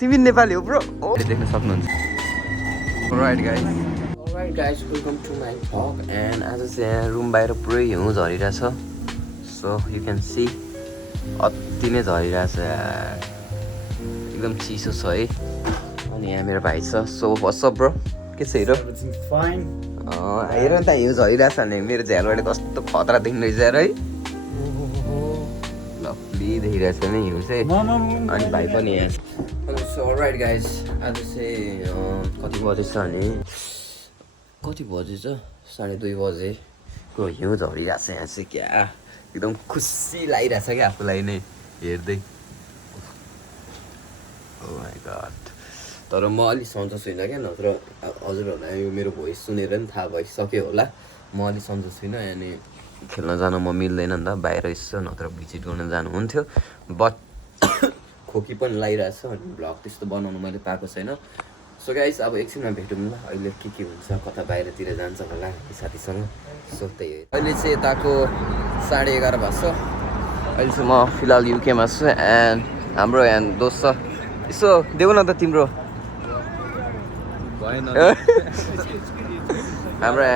तिमी नेपाली हो ब्रो देख्न सक्नुहुन्छ Alright guys, welcome to my vlog and आज चाहिँ यहाँ रुम बाहिर पुरै हिउँ झरिरहेछ सो यु क्यान सी अति नै झरिरहेछ यार एकदम चिसो छ है अनि यहाँ मेरो भाइ छ सो व्हाट्स अप ब्रो के छ हिरो हेर न त हिउँ झरिरहेछ भने मेरो झ्यालबाट कस्तो खतरा देखिँदो रहेछ यार है लभली देखिरहेछ नि हिउँ चाहिँ अनि भाइ पनि यहाँ सो अलराइट गाइज आज चाहिँ कति बजेछ भने कति बजेछ 2:30 बजेको हिउँ झरिरहेछ यहाँ चाहिँ क्या एकदम खुसी लागिरहेछ क्या आफूलाई नै हेर्दै ओ माई गॉड तर म अलि सन्चो छुइनँ क्या नत्र हजुरहरूलाई यो मेरो भोइस सुनेर नि थाहा भइसक्यो होला म अलि सन्चो छुइनँ अनि खेल्न जान म मिल्दैन नि त बाहिर यसो नत्र भिजिट गर्न जानुहुन्थ्यो बट खोकी पनि लागिरहेछ अनि भ्लग त्यस्तो बनाउनु मैले पाएको छैन सो गाइस अब एकछिनमा भेटौँ ल अहिले के हुन्छ कता बाहिरतिर जान्छ होला साथीसँग सो त्यही हो अहिले चाहिँ यताको 11:30 भएको छ अहिले चाहिँ म फिलहाल युकेमा छु एन्ड हाम्रो यहाँ दोस्त छ यसो देऊ न त तिम्रो हाम्रो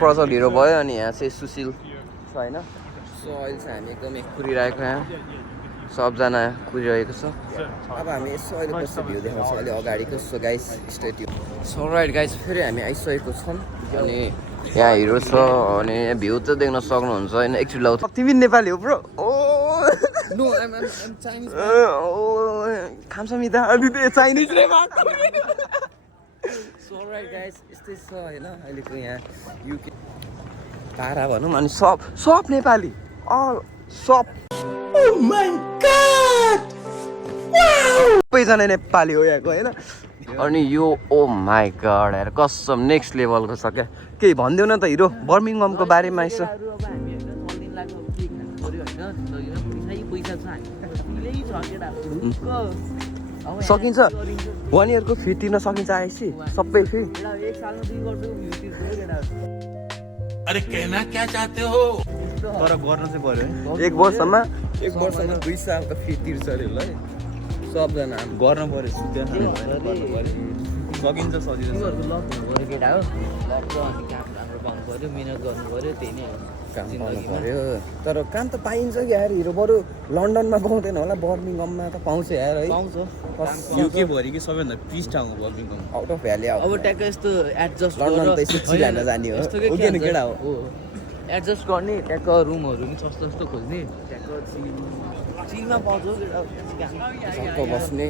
प्रजल हिरो भयो अनि यहाँ चाहिँ सुशील छ होइन सो अहिले चाहिँ हामी एकदमै कुरिरहेको यहाँ सबजना कुरिरहेको छ अब हामी यसो अहिले कस्तो भ्यू देखाउँछ अहिले अगाडिको so guys stay tune so right guys फेरि हामी आइसकेको छौँ अनि यहाँ हिरो छ अनि भ्यू चाहिँ देख्न सक्नुहुन्छ होइन एकचोटि लाउँछ तिमी नेपाली हो ब्रो नो आइम चाइनिज खामसामी त अनि चाइनिज रे सो राइट गाइस यस्तै छ होइन अहिलेको यहाँ युके तारा भनौँ अनि सब नेपाली अल सब सबैजना नेपाली हो यहाँको होइन अनि यो ओ माई गॉड यार कसम नेक्स्ट लेभलको छ क्या केही भनिदेऊ न त हिरो बर्मिङहमको बारेमा यसो सकिन्छ 1 इयरको फी तिर्न सकिन्छ आएपछि सबै फी अरे कहना क्या चाहते हो तर गर्न चाहिँ पर्यो है 1 वर्षमा 2 सालको फी तिर्छ अरे ल सबजना गर्न पर्यो सकिन्छ सजिलो काम गर्नु पर्यो तर काम त पाइन्छ कि यार हिरो बरु लन्डनमा पाउँदैन होला बर्मिङहममा त पाउँछ यार है युके भरि कि सबैभन्दा पिस ठाउँ हो बर्मिङहम आउट अफ भ्याली अब ट्याक्क यस्तो एडजस्ट लन्डन त यसो चिलान जाने हो उकेन केटा हो एडजस्ट गर्ने ट्याक्क रुमहरू पनि सस्तो सस्तो खोज्ने ट्याक्क चिलमा पाउँछ छक्क बस्ने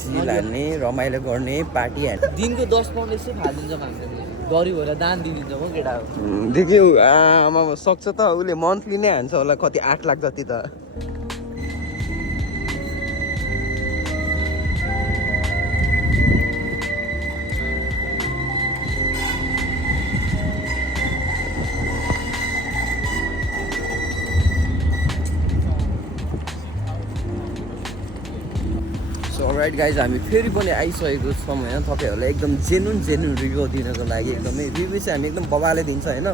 चिल हान्ने रमाइलो गर्ने पार्टी हान्ने दिनको 10 पाउन्ड यसो खादिन्छ मान्छे गरिब भएर दान दिइदिन्छ हो केटा देख्यौ आमा सक्छ त उसले मन्थली नै हान्छ होला कति 8 लाख जति त राइट गाइज हामी फेरि पनि आइसकेको छौँ होइन तपाईँहरूलाई एकदम जेन्युन रिभ्यू दिनको लागि एकदमै रिभ्यू चाहिँ हामी एकदम बबाले दिन्छ होइन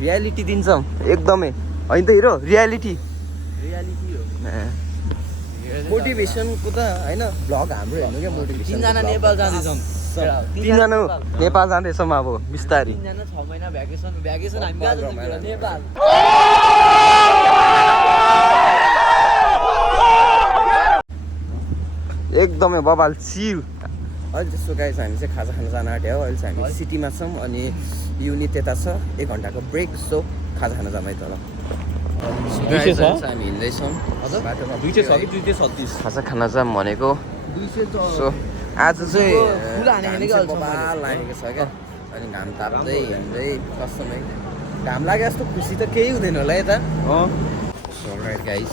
रियालिटी दिन्छौँ एकदमै होइन त हिरो रियालिटी हो मोटिभेसनको त होइन भ्लग हाम्रो हेर्नु क्या मोटिभेसन 3 जना नेपाल जाँदैछौँ 3 जना नेपाल जाँदैछौँ अब बिस्तारी 3 जना 6 महिना भ्याकेसन हामी कहाँ जान्छौँ नेपाल एकदमै बबाल चिल अहिले जस्तो गाइस हामी चाहिँ खाजा खान जान आँट्यो हो अहिले चाहिँ हामी सिटीमा छौँ अनि युनि त्यता छ 1 घन्टाको ब्रेक सो खाजा खान जाउँ है तल हामी हिँड्दैछौँ खाजा खान जाऊँ भनेको सो आज चाहिँ बबाल लागेको छ क्या अनि घाम ताप्दै हिँड्दै कसमै घाम लागे जस्तो खुसी त केही हुँदैन होला यता गाइस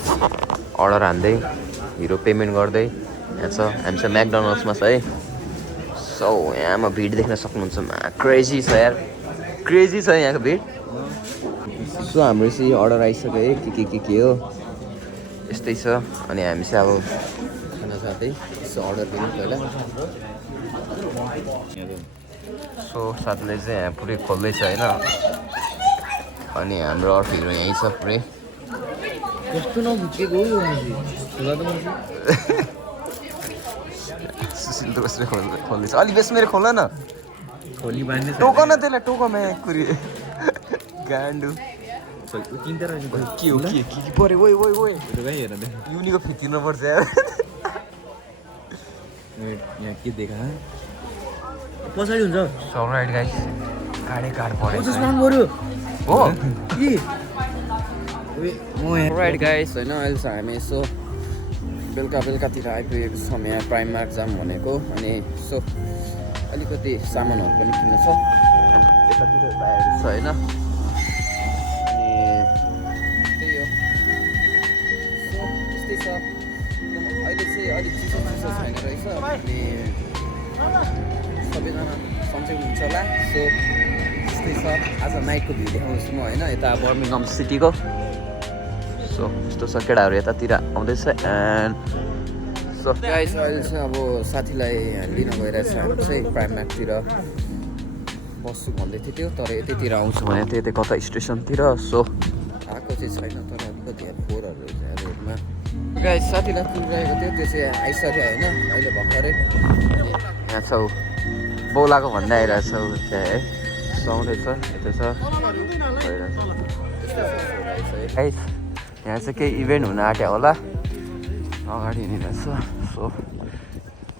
अर्डर हान्दै हिरो पेमेन्ट गर्दै यहाँ छ हामी चाहिँ म्याकडोनल्ड्समा छ है सो यहाँमा भिड देख्न सक्नुहुन्छ क्रेजी छ यार क्रेजी छ यहाँको भिड सो हाम्रो चाहिँ अर्डर आइसक्यो है के हो यस्तै छ अनि हामी चाहिँ अब खाना साथै यसो अर्डर दिनु पहिला सो साथीले चाहिँ यहाँ पुरै खोल्दैछ होइन अनि हाम्रो अर्को हिरो यहीँ छ पुरै कस्तो नभुकेको हो यो मुजी खुला त मुजी सुशील दोस्रो खोल्दैछ अलि बेस मेरो खोल न खोली बाँध्ने टोक न त्यसलाई टोक म्या कुरी गान्डु किन्दा रहेछ के हो के पऱ्यो ओइ ओइ ओइ कहीँ हेर न युनिको फी तिर्नुपर्छ यार यहाँ के देखा पछाडि हुन्छ राइट गाइस काडे काड पऱ्यो बरु हो के राइट गाइस होइन अहिले चाहिँ हामी यसो बेलुकातिर आइपुगेको छौँ यहाँ प्राइम मार्क जाम भनेको अनि यसो अलिकति सामानहरू पनि किन्न छ यतातिर भाइहरू छ होइन अनि त्यही हो सो त्यस्तै छ अहिले चाहिँ अलिक चिसो छैन रहेछ अनि सबैजना सन्चै हुनुहुन्छ होला सो त्यस्तै छ आज नाइटको भ्यू देखाउँछु म होइन यता बर्मिङहम सिटीको सो यस्तो छ केटाहरू यतातिर आउँदैछ एन्ड सो गाइस अहिले चाहिँ अब साथीलाई लिन गइरहेछ हामी चाहिँ प्राइम मार्कतिर बस्छु भन्दै थियो त्यो तर यतैतिर आउँछु भने त्यही कता स्टेसनतिर सो आएको चाहिँ छैन तर अलिकति फोहोरहरू रोडमा गाइस साथीलाई कुरिरहेको थियो त्यो चाहिँ आइसक्यो होइन अहिले भर्खरै यहाँ छ बोलाएको भन्दै आइरहेछ ऊ चाहिँ है सुहाउँदैछ यस्तो छ गाइस यहाँ चाहिँ केही इभेन्ट हुन आँट्यो होला अगाडि हिँडिरहेछ सो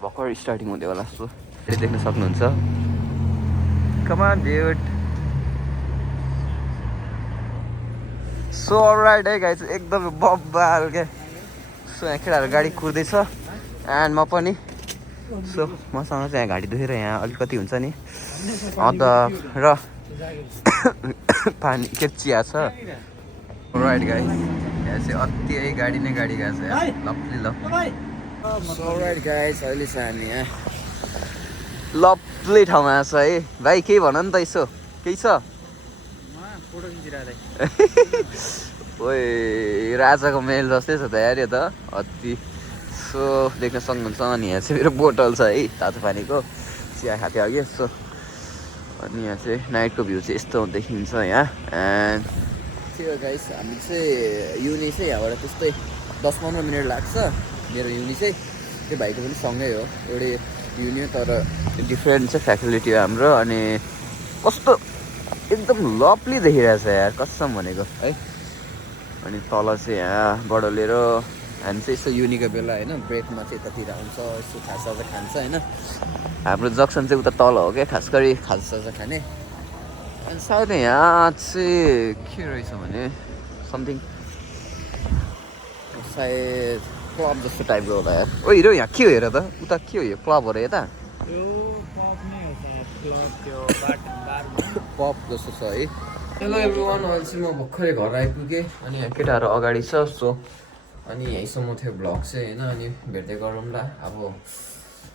भर्खर स्टार्टिङ हुँदै होला सो त्यो देख्न सक्नुहुन्छ कमान ड्युड सो अलराइट है गाइस एकदमै बब्बाल क्या सो यहाँ केटाहरू गाडी कुर्दैछ एन्ड म पनि सो मसँग चाहिँ यहाँ घाँटी दुखेर यहाँ अलिकति हुन्छ नि अन्त र पानी के चिया छ राइट गाइस यहाँ चाहिँ अति है गाडी नै गाडी गएको छ यहाँ लप्ली लप्ली सो राइट गाइस अहिले चाहिँ हामी यहाँ लप्ली ठाउँमा आएको छ है भाइ केही भन नि त यसो केही छ फोटो खिचिरहेको ओए राजाको महल जस्तै छ त यार यो त अति सो देख्न सक्नुहुन्छ अनि यहाँ चाहिँ मेरो बोतल छ है तातो पानीको चिया खाएको थियो अघि सो अनि यहाँ चाहिँ नाइटको भ्यू चाहिँ यस्तो देखिन्छ यहाँ एन्ड त्यो गाइस हामी चाहिँ युनि चाहिँ यहाँबाट त्यस्तै 10-15 मिनट लाग्छ मेरो युनि चाहिँ त्यो भाइको पनि सँगै हो एउटै युनि हो तर डिफ्रेन्ट चाहिँ फ्याकल्टी हो हाम्रो अनि कस्तो एकदम लभली देखिरहेछ यार कसम भनेको है अनि तल चाहिँ यहाँ बडोलेर हामी चाहिँ यसो युनिको बेला होइन ब्रेकमा चाहिँ यतातिर आउँछ यसो खाजासाजा खान्छ होइन हाम्रो जक्सन चाहिँ उता तल हो क्या खास गरी खाजासाजा खाने अनि सायद यहाँ चाहिँ के रहेछ भने समथिङ सायद क्लब जस्तो टाइपको होला यार ओ हिरो यहाँ के हो हेर त उता के हो यो क्लब हो र यता पप जस्तो छ है हेलो एभ्रिवान अहिले चाहिँ म भर्खरै घर आइपुगेँ अनि यहाँ केटाहरू अगाडि छ सो अनि यहीँसम्म थियो भ्लग चाहिँ होइन अनि भेट्दै गरौँला अब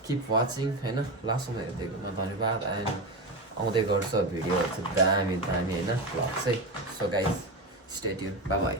किप वाचिङ होइन लास्टसम्म हेरिदिएकोमा धन्यवाद एन्ड आउँदै गर्छ भिडियोहरू चाहिँ दामी दामी होइन भ्लग चाहिँ so guys stay tune bye bye